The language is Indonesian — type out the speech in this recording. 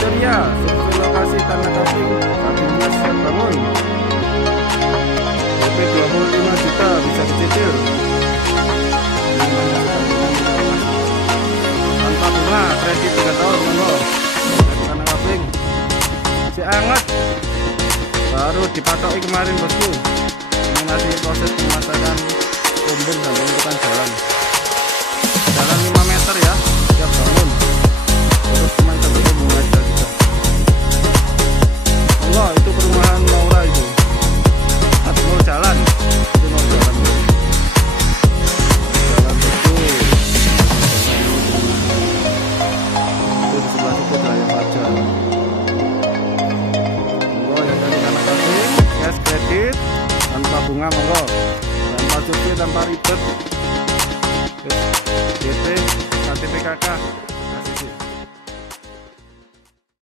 kriteria survei lokasi tanah kafling Kabinmas siap bangun. DP 25 juta bisa dicicil. Tanpa bunga, kredit 3 tahun monggo. Dari tanah kafling si anget baru dipatoki kemarin bosku. Ini masih proses pemasangan kumbung dan pembentukan jalan 5 meter ya, siap bangun. Terus cuma satu kumbung aja juga. Allah, itu perumahan Maura itu. Nanti mau jalan, itu mau jalan. Jalan itu. Itu di sebelah situ Jaya Fajar. Monggo yang dari tanah kafling, cash kredit tanpa bunga monggo. Tanpa survei, tanpa ribet. DP KTP KK